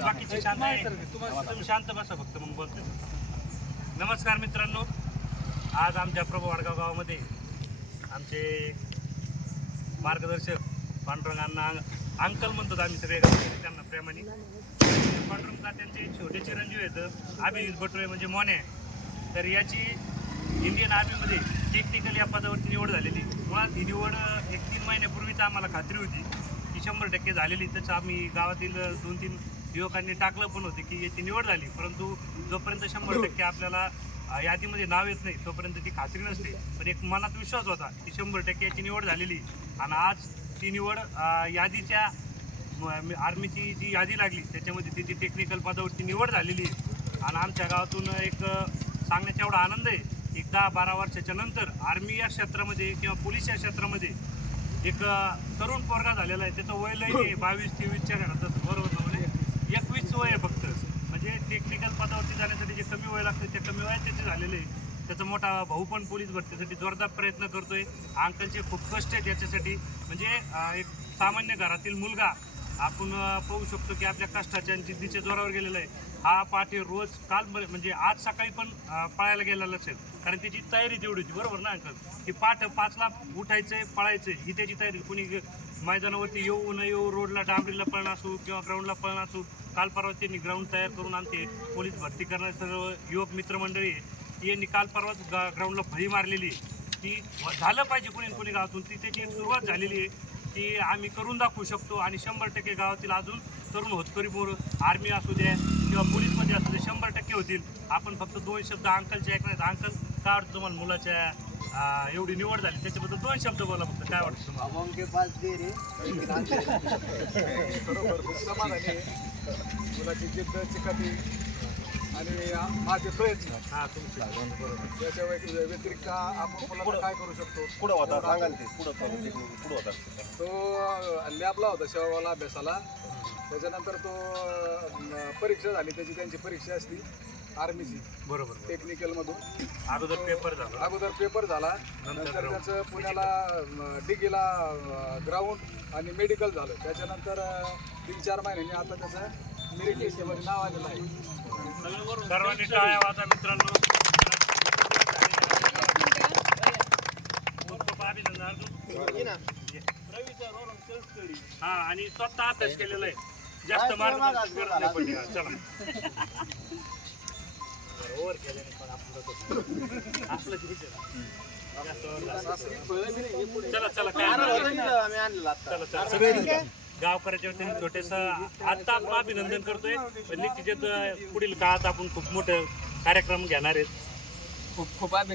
बाकीचे शांत आहे, तुम्ही शांत बसा फक्त मग बोलते. नमस्कार मित्रांनो, आज आमच्या प्रभू वडगाव गावामध्ये आमचे मार्गदर्शक पांडुरंगांना अंकल म्हणतो आम्ही सगळे त्यांना प्रेमाने. पांडुरंग त्यांचे छोटे चिरंजीव आहेत अभिजित बटुळे म्हणजे मोने. तर याची इंडियन आर्मीमध्ये टेक्निकल या पदावरची निवड झालेली. मुळात ही निवड 1-3 महिन्यापूर्वीच आम्हाला खात्री होती की 100% झालेली. त्याचं आम्ही गावातील 2-3 युवकांनी टाकलं पण होते की याची निवड झाली, परंतु जोपर्यंत 100% आपल्याला यादीमध्ये नाव येत नाही तोपर्यंत ती खात्री नसते. पण एक मनात विश्वास होता की 100% याची निवड झालेली. आणि आज ती निवड यादीच्या आर्मीची जी यादी लागली त्याच्यामध्ये तिची टेक्निकल पदावरची निवड झालेली आहे. आणि आमच्या गावातून एक सांगण्याचा एवढा आनंद आहे, एक 10-12 वर्षाच्या नंतर आर्मी या क्षेत्रामध्ये किंवा पोलीस या क्षेत्रामध्ये एक तरुण पोरगा झालेला आहे. त्याचं वय लई आहे, 22-23च्या घरातच बरोबर म्हणजे 21 वय आहे फक्त. म्हणजे टेक्निकल पदावरती जाण्यासाठी जे कमी वय लागतं त्या कमी वयात त्याचे झालेले आहे. त्याचा मोठा भाऊ पण पोलीस भरतीसाठी जोरदार प्रयत्न करतोय. अंकलचे खूप कष्ट आहेत याच्यासाठी. म्हणजे एक सामान्य घरातील मुलगा आपण पाहू शकतो की आपल्या कष्टाच्या आणि जिद्दीच्या जोरावर गेलेला आहे. हा पहाटे रोज काल म्हणजे आज सकाळी पण पळायला गेलेला असेल, कारण त्याची तयारी तेवढी होती बरोबर ना अंकल, की पहाटे 5ला उठायचंय पळायचंय ही त्याची तयारी. कुणी मैदानावरती येऊ न येऊ, रोडला डांबरीला पळणं असू किंवा ग्राउंडला पळणं असू, काल परवा त्यांनी ग्राउंड तयार करून आमचे पोलीस भरती करणारे सर्व युवक मित्रमंडळी यांनी काल परवाच ग्राउंडला फळी मारलेली की झालं पाहिजे कुणी गावातून. ती त्याची सुरुवात झालेली आहे की आम्ही करून दाखवू शकतो. आणि 100% गावातील अजून तरुण होतकरी पोरं आर्मी असू द्या किंवा पोलीसमध्ये असू द्या 100% होतील. आपण फक्त 2 शब्द अंकलचे ऐकणार. अंकल काय वाटतं तुम्हाला मुलाच्या एवढी निवड झाली त्याच्याबद्दल 2 शब्द बोला फक्त. काय वाटतं तुम्हाला? मुलाची जिद्द चिकाटी आणि माझे प्रयत्न त्याच्या व्यतिरिक्त आपण मुलाला काय करू शकतो. पुढं होता सांगाल ते पुढं होता तो लॅबला होता शेवाला अभ्यासाला. त्याच्यानंतर तो परीक्षा झाली, त्यांची परीक्षा असती आर्मीची बरोबर टेक्निकलमधून. अगोदर पेपर झाला नंतर त्याचं पुण्याला डिगीला ग्राउंड आणि मेडिकल झालं. त्याच्यानंतर 3-4 महिन्यांनी आता त्याचं मेरिट लिस्टमध्ये नाव आलेलं आहे. सर्वांनी टाळ्या वाजवा मित्रांनो. हा, आणि स्वतः अभ्यास केलेला आहे, जास्त मार्क नाही पडले. चला ओव्हर केल्याने पण आपलं चला चला काय चला गावकऱ्याच्या वतीने छोटेसं आता आपण अभिनंदन करतोय. पण निश्चित पुढील काळात आपण खूप मोठं कार्यक्रम घेणार आहेत. खूप